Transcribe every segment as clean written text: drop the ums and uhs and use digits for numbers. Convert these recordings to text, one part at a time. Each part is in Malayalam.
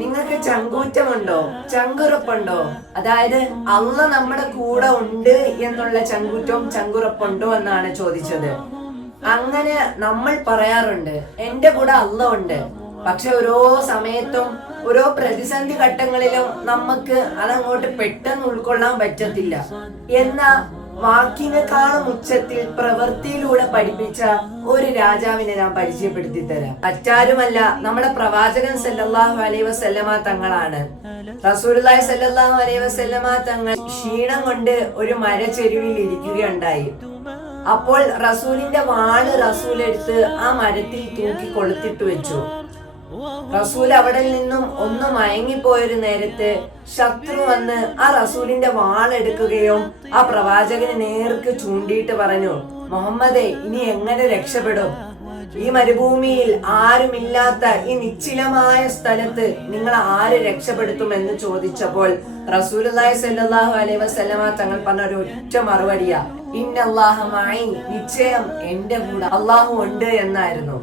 നിങ്ങൾക്ക് ചങ്കൂറ്റമുണ്ടോ, ചങ്കുറപ്പുണ്ടോ? അതായത് അള്ള നമ്മുടെ കൂടെ ഉണ്ട് എന്നുള്ള ചങ്കൂറ്റവും ചങ്കുറപ്പുണ്ടോ എന്നാണ് ചോദിച്ചത്. അങ്ങനെ നമ്മൾ പറയാറുണ്ട്, എന്റെ കൂടെ അള്ള ഉണ്ട്. പക്ഷെ ഓരോ സമയത്തും ഓരോ പ്രതിസന്ധി ഘട്ടങ്ങളിലും നമുക്ക് അതങ്ങോട്ട് പെട്ടെന്ന് ഉൾക്കൊള്ളാൻ പറ്റത്തില്ല. എന്നാ വാക്കിനെക്കാളും ഉച്ചത്തിൽ പ്രവൃത്തിയിലൂടെ പഠിപ്പിച്ച ഒരു രാജാവിനെ ഞാൻ പരിചയപ്പെടുത്തി തരാം. മറ്റാരുമല്ല, നമ്മുടെ പ്രവാചകൻ സല്ലല്ലാഹു അലൈഹി വസല്ലമ തങ്ങളാണ്. റസൂലുള്ളാഹി സല്ലല്ലാഹു അലൈഹി വസല്ലമ തങ്ങൾ ക്ഷീണം കൊണ്ട് ഒരു മരച്ചെരുവിൽ ഇരിക്കുകയുണ്ടായി. അപ്പോൾ റസൂലിന്റെ വാള് റസൂൽ എടുത്ത് ആ മരത്തിൽ തൂക്കി കൊളുത്തിട്ട് വെച്ചു. റസൂൽ അവിടെ നിന്നും ഒന്ന് മയങ്ങിപ്പോയൊരു നേരത്ത് ശത്രു വന്ന് ആ റസൂലിന്റെ വാളെടുക്കുകയും ആ പ്രവാചകന് നേർക്ക് ചൂണ്ടിയിട്ട് പറഞ്ഞു, മുഹമ്മദേ, ഇനി എങ്ങനെ രക്ഷപ്പെടും? ഈ മരുഭൂമിയിൽ ആരുമില്ലാത്ത ഈ നിശ്ചലമായ സ്ഥലത്ത് നിങ്ങൾ ആര് രക്ഷപ്പെടുത്തുമെന്ന് ചോദിച്ചപ്പോൾ റസൂലുള്ളാഹി സ്വല്ലല്ലാഹു അലൈഹി വസല്ലമ തങ്ങൾ പറഞ്ഞ ഒരു ഒറ്റ മറുപടിയാ, ഇന്നല്ലാഹ മഈ, നിശ്ചയം എന്റെ കൂടെ അള്ളാഹു ഉണ്ട് എന്നായിരുന്നു.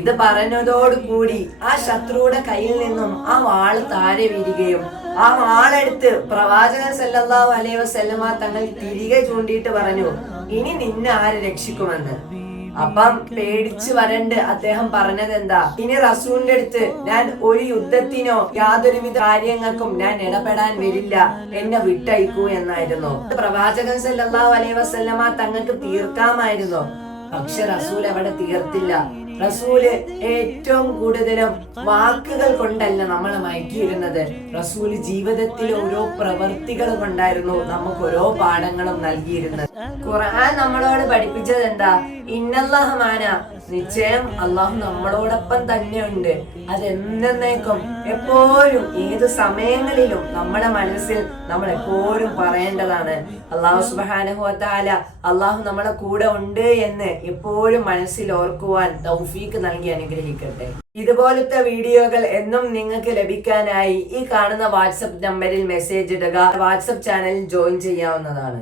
ഇത് പറഞ്ഞതോടുകൂടി ആ ശത്രുയുടെ കയ്യിൽ നിന്നും ആ വാള് താഴെ വീഴുകയും ആ വാളെടുത്ത് പ്രവാചകൻ സല്ലല്ലാഹു അലൈഹി വസല്ലമ തങ്ങൾ തിരികെ ചൂണ്ടിയിട്ട് പറഞ്ഞു, ഇനി നിന്നെ ആര് രക്ഷിക്കുമെന്ന്. അപ്പം പേടിച്ചു വരണ്ട് അദ്ദേഹം പറഞ്ഞത് എന്താ, ഇനി റസൂലിന്റെ അടുത്ത് ഞാൻ ഒരു യുദ്ധത്തിനോ യാതൊരുവിധ കാര്യങ്ങൾക്കും ഞാൻ ഇടപെടാൻ വരില്ല, എന്നെ വിട്ടയക്കൂ എന്നായിരുന്നു. പ്രവാചകൻ സല്ലല്ലാഹു അലൈഹി വസല്ലമ തങ്ങൾക്ക് തീർക്കാമായിരുന്നു. പക്ഷെ റസൂൽ അവിടെ തീർത്തില്ല. റസൂല് ഏറ്റവും കൂടുതലും വാക്കുകൾ കൊണ്ടല്ല നമ്മളെ മയക്കിയിരുന്നത്. റസൂല് ജീവിതത്തിൽ ഓരോ പ്രവർത്തികൾ കൊണ്ടായിരുന്നു നമുക്ക് ഓരോ പാഠങ്ങളും നൽകിയിരുന്നത്. ഖുർആൻ നമ്മളോട് പഠിപ്പിച്ചത് എന്താ, ഇന്നല്ലാഹ മാന, നിശ്ചയം അള്ളാഹു നമ്മളോടൊപ്പം തന്നെയുണ്ട്. അതെന്നേക്കും എപ്പോഴും ഏത് സമയങ്ങളിലും നമ്മുടെ മനസ്സിൽ നമ്മൾ എപ്പോഴും പറയേണ്ടതാണ്. അള്ളാഹു സുബ്ഹാനഹു വ തആല അള്ളാഹു നമ്മളെ കൂടെ ഉണ്ട് എന്ന് എപ്പോഴും മനസ്സിൽ ഓർക്കുവാൻ തൗഫീക്ക് നൽകി അനുഗ്രഹിക്കട്ടെ. ഇതുപോലത്തെ വീഡിയോകൾ എന്നും നിങ്ങൾക്ക് ലഭിക്കാനായി ഈ കാണുന്ന വാട്സപ്പ് നമ്പറിൽ മെസ്സേജ് ഇടുക. വാട്സപ്പ് ചാനലിൽ ജോയിൻ ചെയ്യാവുന്നതാണ്.